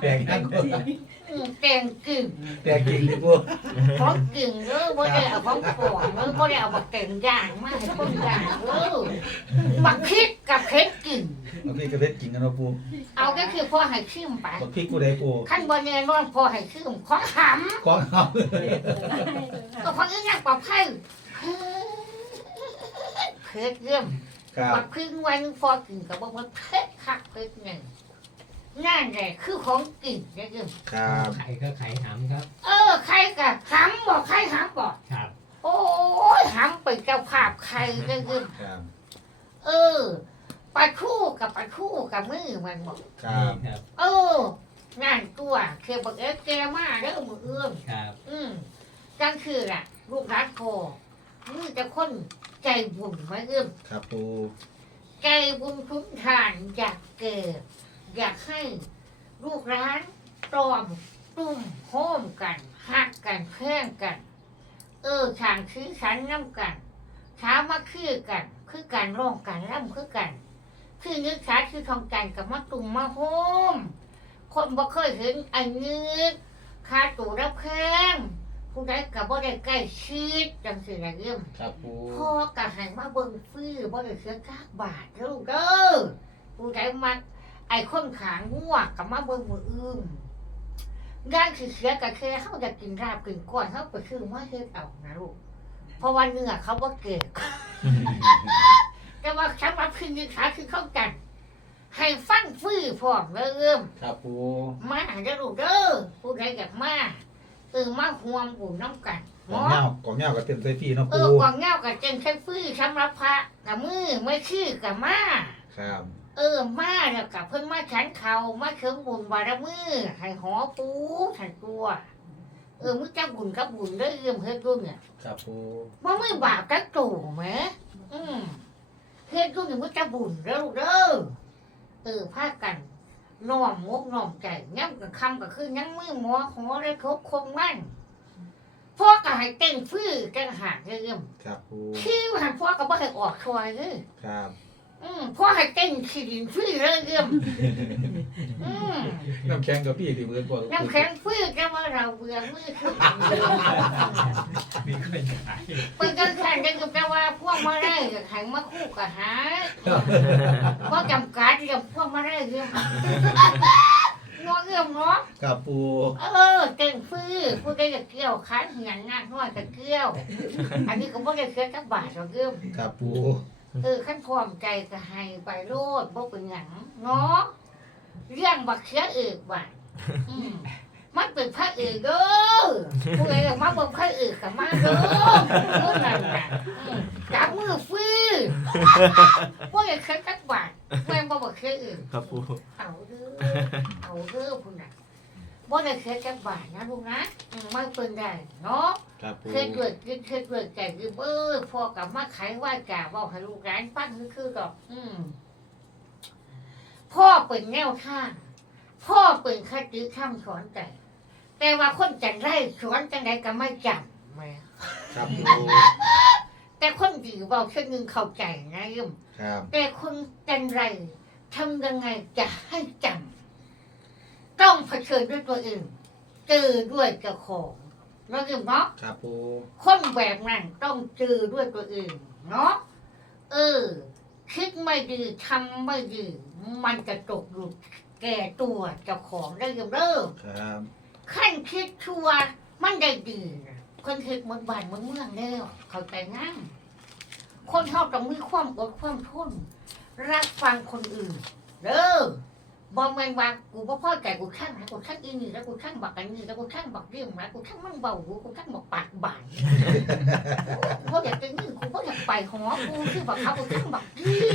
แปลงยังกูอืมแกงกึ่งแปลงจริงดิกูเพราะกึ่งเออบ่ได้เอาของปลอมเออบ่ได้เอาบักแกงย่างมาให้คนย่างเออบักพริกกับเผ็ดกึ่ง บักพริกกับเพชรกินกันเนาะปูเอาก็คือพ่อให้ชิมไปบักพริกกูได้ปูขั้นบนแน่นอนพ่อให้ชิมของหำของเอาก็พังยังปลอดภัยเผ็ดเยี่ยมครับปักพึ่งวันฟอกินกับบอกว่าเผ็ดคักเผ็ดหนึ่ง นั่นแหละคือของกินนะเยี่ยมครับไข่ก็ไข่หำครับ เออใครกับหำบอกใครหำบอกครับ โอ้ยหำเป็นเจ้าภาพใครนะเยี่ยมครับเออปลาคู่กับปลาคู่กับมือมันบอก ครับครับเออนั่นตัวเคยบอกเอ๊ะแกมาเด้อมือเอื้อมครับอืมจังคือล่ะ ลูกรักโคมือจะคนใจบุญไหมเอื้อมครับปูใจบุญทุกทานอยากเกิด อยากให้ลูกร้านตอมตุ้มโฮมกันหักกันแพ่งกัน เออฉางชื้อฉันน้ำกันเช้ามาคือกัน คือการร้องกันร่ำคือกัน คือนึกชาคือทองกันกับมะตุ่มมาโฮมคนบ่เคยเห็นอันนี้คาตูรับแพงผู้ใดกับบ่ได้ใกล้ชิดจังสิละเรื่องครับปูพ่อกะให้มาเบิ่งฟื้อบ่ได้เสียกากบาทเด้อลูกเด้อผู้ใดมัก ไอ้คนขางงัวกับมาเบิ่งมืออื่นย่างสิเสียกะแค่เฮาจะกินราบกินก้อยเฮาไปซื้อมาเฮ็ดเอานะลูกเพราะว่าเนื้อเขาบ่เก็บแต่ว่าสำหรับคือนิสาคือเข้ากันให้ฟังฟื้อพร้อมเริ่มครับปูมาเด้อลูกเด้อผู้ใดอยากมาเออมาห่วงบุญน้ำกันหกมล่องอเงากล่องเงากับเต็มใส่พี่เนาะเอปูอกวางเงากับเจนใช้ฟื้อสำหรับพระกับมือไม่ชื่อกับมาครับ เออมาแล้วกับเพิ่นมาฉันเขามาเชิงบุญบารมือให้หอปูฉันตัว เออมึงจะบุญกับบุญเด้อเอื้อมเฮ็ดรุ่นเนี่ยครับปูว่าไม่บาปกัตู่แหมอืมเฮ็ดรุ่นเนี่ยมึงจะบุญเด้อลูกเด้อเออพากันน้อมมกน้อมใจย้ำกับคำก็คือยังมือหมอหอได้ครบคงมั่นพ่อก็ให้เต้นฟื้อจังหากเรื่องครับปูขี้ว่าหันพ่อก็บ่ให้ออกชอยเลยครับ อืมพ่อให้เต้นขี้ดินฟื้อเรื่องอืมน้ำแข็งกับพี่ที่มือปูน้ำแข็งฟื้อก็ว่าเราเบื่อมือคือมีคนขายเป็นกันแข่งกันกับแต่ว่าพวกมาได้กับหันมาคู่กับหาเพราะจำกัดเรื่องพวกมาได้เรื่องงอเอื้อมเนาะครับปู เออเก่งฟื้อผู้ได้จะเกี่ยวคันเหียนงานน้อยจะเกี่ยว อันนี้ก็บ่ได้เสียจักบาทหรอกเอื้อมครับปู เออขั้นพร้อมใจก็ให้ไปโลดบ่เป็นหยังเนาะเรื่องบักเสียเอกว่าอืมมันเป็นพระเอกเด้อผู้ใดอยากมาเบิ่งพระเอกก็มาเด้อเมื่อนั้นน่ะอืมจับมือฟื้อบ่ได้เสียจักบาทแม่งบ่บักเสียเอก ครับปูเอาเด้อเอาเด้อพุ่นน่ะบ่ได้เสียจักบาทนะลูกนะอืมไม่เป็นไรเนาะ ครับปูเคยเกิดกินเคยเกิดแก่คือเออพอกลับมาขายว่าจ่าบอกให้ลูกร้านปั้นคือคือดอก อืมพ่อเป็นแนวทางพ่อเป็นคติคำสอนใจแต่ว่าคนจังไรสอนจังไรก็ไม่จำแม่ครับปูแต่คนดีบอกเช่นนึงเข้าใจนะยุ่มครับแต่คนจังไรทำยังไงจะให้จำต้อง เผชิญด้วยตัวเองเจอด้วยเจ้าของแล้วยุ่มเนาะครับปูคนแบบนั้นต้องเจอด้วยตัวเองเนาะเออ คิดไม่ดีทำไม่ดี มันจะตกอยู่แก่ตัวเจ้าของได้ยังเริ่มครับขั้นคิดชัวร์มันได้ดีนะคนคิดเหมือนบ้านเหมือนเมืองแล้วเข้าใจง่ายคนเท่าต้องมีความอดความทนรับฟังคนอื่นเด้อ บอมแมนว่ากูบ่พ่อใจกูข้างนะกูข้างอีนี่แล้วกูข้างบักอันนี้แล้วกูข้างบักเรี่ยมนะกูข้างมันเบากูกูข้างบักปากบานกูอยากจะนี่กูบ่อยากไปหอกูคือบักเขากูข้างบัก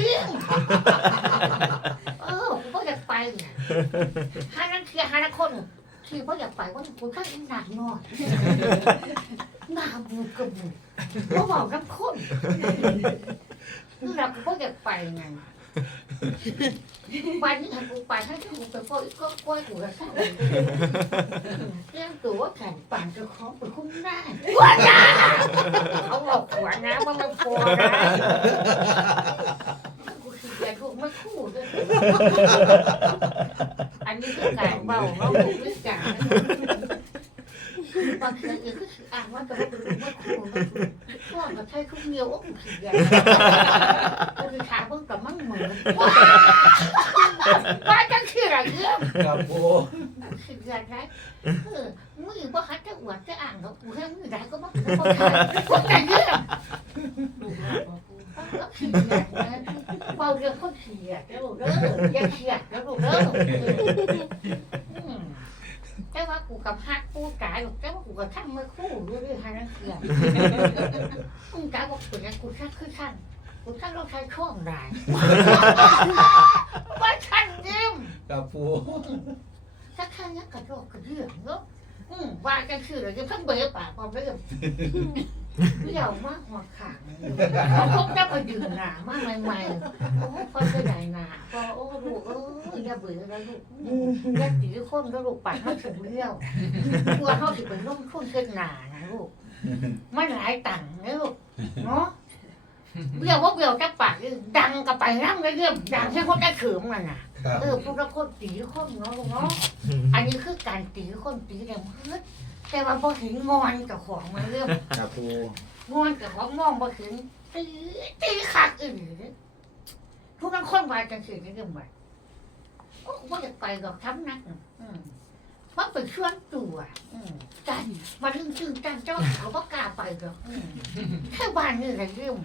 เรี่ยมเออกูบ่อยากไปเนี่ยหานังเทียหานังคนที่บ่อยากไปว่ากูข้างอีหนักหน่อยหน้าบูกระบูบ่เบาน้ำข้นนี่แหละกูบ่อยากไปไง ไปนี่ทำกูไปให้ที่กูไปพ่ออีกก็กล้วยกูกระซ่าเรื่องตัวแข่งปั่นจะคล้องไปคุ้มหน้าหัวหน้าเขาหลอกหัวนะว่ามันโฟนะกูคือแกถูกไม่คู่เลยอันนี้คือการการเบาเนาะ เลยอีกอ่างว่ากับว่าว่ครูมาครูอกับใช้คุ้มเดียวโอ้ขี้เกียจคือขาเพิ่งกับม่งเหมือนว่าจังขี้อะไรเงี้ยกับโขี้เกียจไรเออมือว่าคัดจะอวดจะอ่างเขากูแค่มือได้ก็บ้าพวกใจเงี้ยเบาเรื่องคนเขียดแล้วเด้ออย่าเขียดแล้วเด้อ แต่ว่ากูกับฮักกูกายลูกแต่ว่ากูกับท่านเมื่อคู่รู้เรื่องฮานั่นเสียมึงกายบอกกูเนี่ยกูท่านคือท่านกูท่านเราใช้ช่วงไหนว่าท่านเดิมครับปูถ้าข้างนี้กระโดดกระเดื่องเนาะอืมว่ากันคือเราจะเพิ่งเบื่อปากความเรื่อง เดี่ยวมากหัวขางเขาพบได้พอดื่มหนามากใหม่ๆโอ้พอจะได้หนาพอโอ้ลูกเอออย่าเบื่อแล้วลูกอย่าตีคนแล้วลูกปัดเขาถึงเลี้ยวตัวเขาถึงเป็นร่มทุ่นเกินหนานะลูกไม่หลายตังค์นะลูกเนาะเบี้ยวว่าเบี้ยวจะปากดังกับไปร่ำเรื่อยๆดังให้คนได้ถือมันน่ะเออพวกเราคนตีคนเนาะลูกเนาะอันนี้คือการตีคนตีแต่เพื่อ แต่ว่าพอถึงงอนกับของมันเริ่มครับปูงอนกับของมองพอถึงตีตีขาดอื่นทุกคนคนวายจังสินี่เรื่องไปโอ้ว่าจะไปกับทำนักอืม มันเป็นช่วงตัวอืมกันมาลึงจึงกันเจ้าเขาก็กล้าไปหรอกอืมแค่บ้านนี่แหละเรื่อง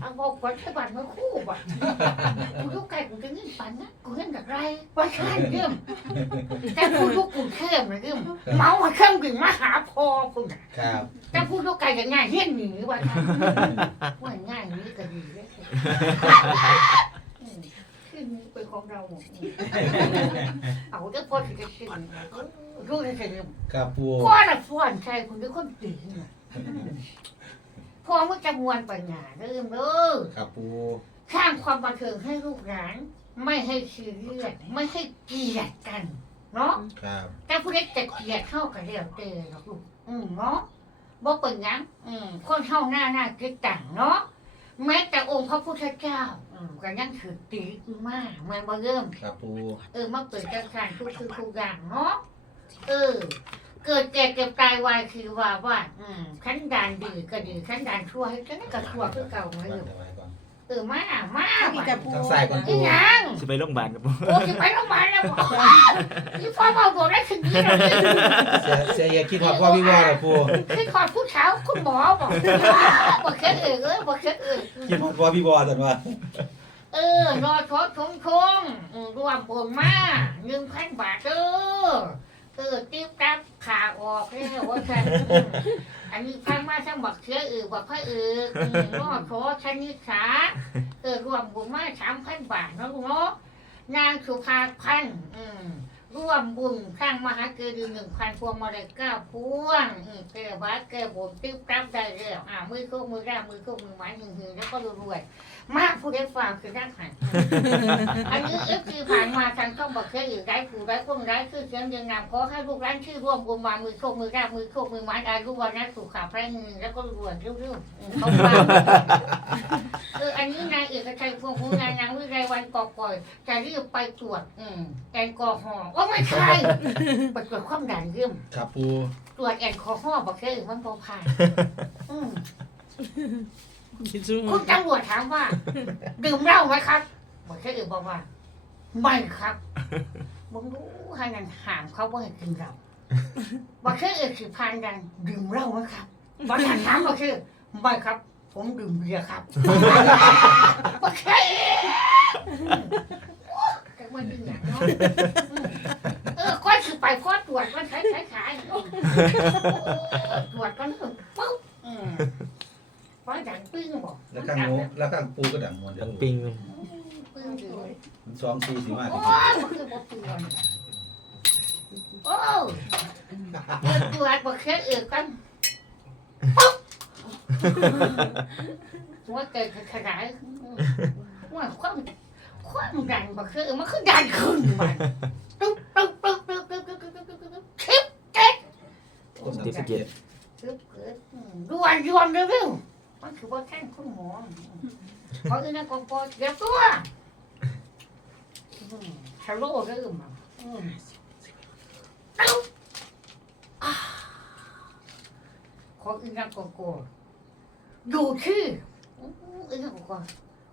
เอาบอกว่าแค่บ้านมันคู่บ่ะกูยุกไก่กูจะเงินปันนะกูเงินจากไรว่าใช่เรื่องแต่พูดลูกกรุงเทพนะคือเมาเครื่องบินมาหาพอคุณน่ะครับแต่พูดลูกไก่อย่างง่ายเฮี้ยนหนีว่าทำว่าง่ายนี้ก็ดีเลย ขึ้นนี้เป็นของเราหมดเอาแต่พอถึงจะขึ้นรู้ได้ถึงครับปูพ่อน่ะฟ้อนใช่คุณเป็นคนตีน่ะพ่อมันจะมวนปัญญาเริ่มเด้อครับปูสร้างความบันเทิงให้ลูกหลานไม่ให้ซีเรียสไม่ให้เกลียดกันเนาะครับแต่ผู้เล็กจะเกลียดเข้ากันเรียวเตอหรอกลูกอืมเนาะบ่เป็นหยังอืมคนเข้าหน้าหน้าเกิดต่างเนาะ แม้แต่องค์พระพุทธเจ้าอืมก็ยังถือตีขึ้นมาเหมือนบ่เริ่ม ครับปูเออมาเปิดจังการทุกคือทุกอย่างเนาะเออ เกิดแก่เก็บตายวายคือว่าว่า อืมขันดานดีก็ดีขันดานชั่วให้ฉันก็ชั่วคือเก่าเหมือนก่อนเดิมเดี๋ยวไว้ก่อน เออมามาพี่ว่ะจะพูทางซ้ายก่อนอีปูหยังจะไปโรงพยาบาลครับผมโอ้ยไปโรงพยาบาลแล้วบอกอีพ่อบอกบอกได้ถึงนี้แล้วเสียเสียเอียคิดว่าพ่อวิวอเหรอปูคือขอดผู้เช้าคุณหมอบอกบอกเช็ดเออเอ้ยบอกเช็ดเออ คิดว่าพ่อวิวอแต่ว่าเออนอทอดทงทงอืมรวมบุญมาหนึ่งพันบาทเออเออติ๊บกับขาออกแล้วว่าฉันอั อันนี้ข้างมาทั้งบอกเชื้ออือบอกพระเอออืมนอโถชนิดขาเออรวมบุญมาสามพันบาทเนาะลูกเนาะนางสุภาพันธ์อืมร่วมบุญข้างมหาเกดีหนึ่งพันพวงมาลัยเก้าพวงอืมแก้วัดแก้บนติ๊บตับได้เล้วอ่ามือโค้งมือแรกมือโค้งมือหมายหนึ่งหนึ่งแล้วก็รวยๆ มากผู้ได้ฟังคือได้หันอันนี้เอฟซีผ่านมาทางช่องบอกเคยอื่นได้ผู้ได้คนได้คือเสียงยังนำขอให้ลูกร้านชื่อร่วมบุญมามือโค้งมือแรกมือโค้งมือไม้อายุวันนั้นสุขาพระหนึ่งแล้วก็รวยๆเรื่อยๆอืมเขาฟังเอออันนี้นายเอกชัยพวงผู้นายนางวิไรวันกอกก่อยจะรีบไปตรวจอืมแอลกอฮอล์โอ้ไม่ใช่ไปตรวจความดันเยี่ยมครับปูตรวจแอลกอฮอล์บอกแค่อื่นมันพอผ่านอืม คุณตำรวจถามว่า ดื่มเหล้าไหมครับบอกแค่อื่นบอกว่า ไม่ครับมึงรู้ให้นันหามเขาว่าให้กินเหล้าบอกแค่อื่นสิพันกันดื่มเหล้าไหมครับบอกฉันถามบอกแค่อื่นไม่ครับ ผมดื่มเบียร์ครับบอกแค่แต่มันเป็นอย่างเนาะเออก้อนคือไปพ่อตรวจก้อนใช้ใช้ขายตรวจก้อนหนึ่งปุ๊บ อืมก้อนดังปึ้งบอกแล้วข้างงูแล้วข้างปูก็ดังหมดเดี๋ยวปิงปึ้งอยู่มันสองปีสิมาโอ้ยมันคือบอกตรวจโอ้เออตรวจบอกแค่เออกันปุ๊บว่าเกิดขนาดว่าความความดันบอกแค่เออมันคือดันขึ้นมันตุ๊บตุ๊บตุ๊บตุ๊บตุ๊บตุ๊บตุ๊บตุ๊บตุ๊บคลิปเจ็ดคนสามสิบเจ็ดคือเกิดรวนรวนเร็วๆ มันคือว่าแค่คุณหมอเพราะฉะนั้นก็พอเดี๋ยวตัวฮัลโหลเริ่มอืมเอ้าอ่าขออีกนักกโกดูที่อืมอีกนักกโก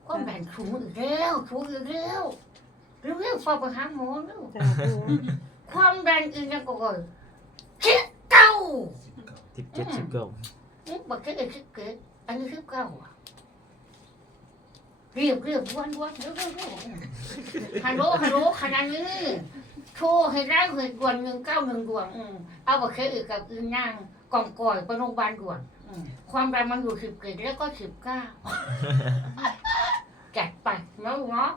ความดันสูงอีกแล้วสูงอีกแล้วเร็วๆฟอไปหาหมอเร็วจ้าปูความดันอีกนักกโกคิดเก้าสิบเก้าสิบเจ็ดสิบเก้านี่บอกแค่เอ็ดคิดเกิดอันนี้คิดเก้าอะเรียบเรียบวันวันเร็วเร็วเร็วฮัลโหลฮัลโหลขนาดนี้โทรให้ได้เหตุด่วนหนึ่งเก้าหนึ่งด่วนอืมเอาบอกแค่อีกกับอีนางกล่องก่อยไปโรงพยาบาลด่วนอืมความดันมันอยู่สิบเกิดแล้วก็สิบเก้าจัดไปเนาะเนาะ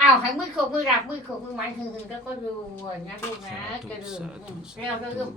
อ้าวให้มือโขกมือรับมือโขกมือไม้หึงๆแล้วก็ดูนะลูกนะจะดูอืมแล้วเรื่อง